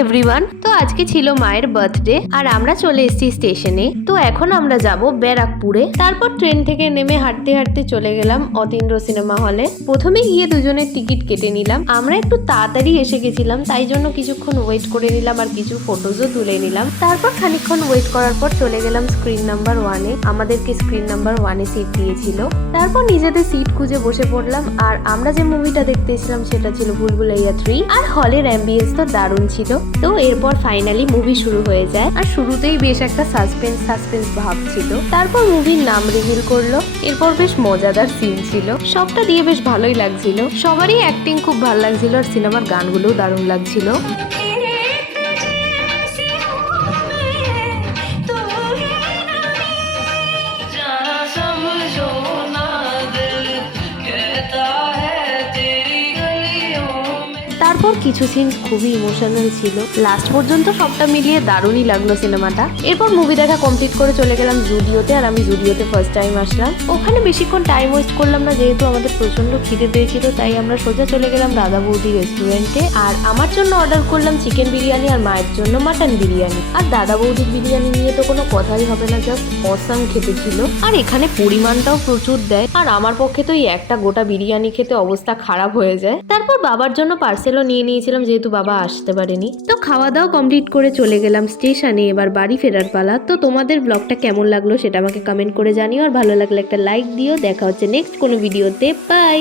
Everyone তো আজকে ছিল মায়ের বার্থডে আর আমরা চলে এসেছি স্টেশনে তো এখন আমরা যাব ব্যারাকপুরে। তারপর ট্রেন থেকে নেমে হাঁটতে হাঁটতে চলে গেলাম অতীন্দ্র সিনেমা হলে প্রথমে গিয়ে দুজনের টিকিট কেটে নিলাম। আমরা একটু তাড়াতাড়ি এসে গেছিলাম, তাই জন্য কিছুক্ষণ ওয়েট করে নিলাম আর কিছু ফটোজও তুলে নিলাম। তারপর খানিকক্ষণ ওয়েট করার পর চলে গেলাম স্ক্রিন নাম্বার ওয়ানে আমাদেরকে স্ক্রিন নাম্বার ওয়ানে সিট দিয়েছিল। তারপর নিজেদের সিট খুঁজে বসে পড়লাম। আর আমরা যে মুভিটা দেখতে এসেছিলাম, সেটা ছিল ভুলভুলাইয়া থ্রি আর হলের অ্যাম্বিয়েন্স তো দারুণ ছিল। তো এরপর ফাইনালি মুভি শুরু হয়ে যায়। আর শুরুতেই বেশ একটা সাসপেন্স সাসপেন্স ভাব ছিল। তারপর মুভির নাম রিভিল করল। এরপর বেশ মজাদার সিন ছিল। সবটা দিয়ে বেশ ভালোই লাগছিল। সবারই অ্যাক্টিং খুব ভালো লাগছিল আর সিনেমার গানগুলোও দারুণ লাগছিল। তারপর কিছু সিন খুবই ইমোশনাল ছিল। লাস্ট পর্যন্ত সবটা মিলিয়ে দারুণই লাগল সিনেমাটা। এরপর মুভি দেখা কমপ্লিট করে চলে গেলাম জুডিওতে আর আমি জুডিওতে ফার্স্ট টাইম আসলাম। ওখানে বেশিক্ষণ টাইম ওয়েস্ট করলাম না, যেহেতু আমাদের প্রচণ্ড খিদে পেয়েছিল, তাই আমরা সোজা চলে গেলাম দাদা বৌদি রেস্টুরেন্টে আর আমার জন্য অর্ডার করলাম চিকেন বিরিয়ানি আর মায়ের জন্য মাটন বিরিয়ানি। আর দাদা বৌদির বিরিয়ানি নিয়ে তো কোনো কথাই হবে না জাস্ট অসাম খেতে ছিল। আর এখানে পরিমাণটাও প্রচুর দেয়। আর আমার পক্ষে তো এই একটা গোটা বিরিয়ানি খেতে অবস্থা খারাপ হয়ে যায়। তারপর বাবার জন্য পার্সেলও নিয়ে নিয়েছিলাম, যেহেতু বাবা আসতে পারেনি। তো খাওয়া দাওয়া কমপ্লিট করে চলে গেলাম স্টেশনে। এবার বাড়ি ফেরার পালা। তো তোমাদের ব্লগটা কেমন লাগল সেটা আমাকে কমেন্ট করে জানিও। আর ভালো লাগলে একটা লাইক দিও। দেখা হচ্ছে নেক্সট কোনো ভিডিওতে বাই